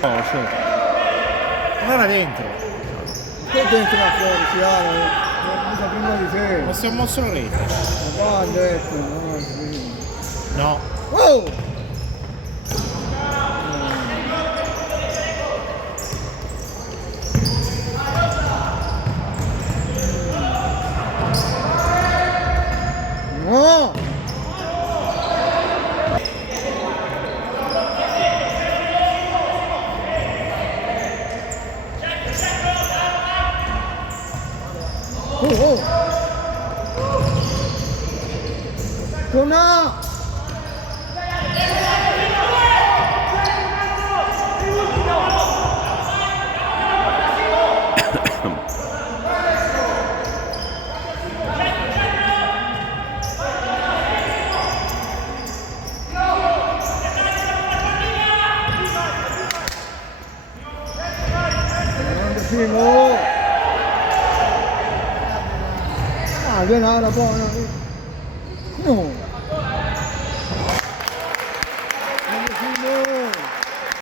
Oh, sì. Non era dentro. Che dentro la fuori, Ciano? Mica prima di te. Ma si è mosso la rete. Ma qua ha detto, no, sì. No. Oh! No! Oh! Torna! Primo! Ah, viene la buona! No!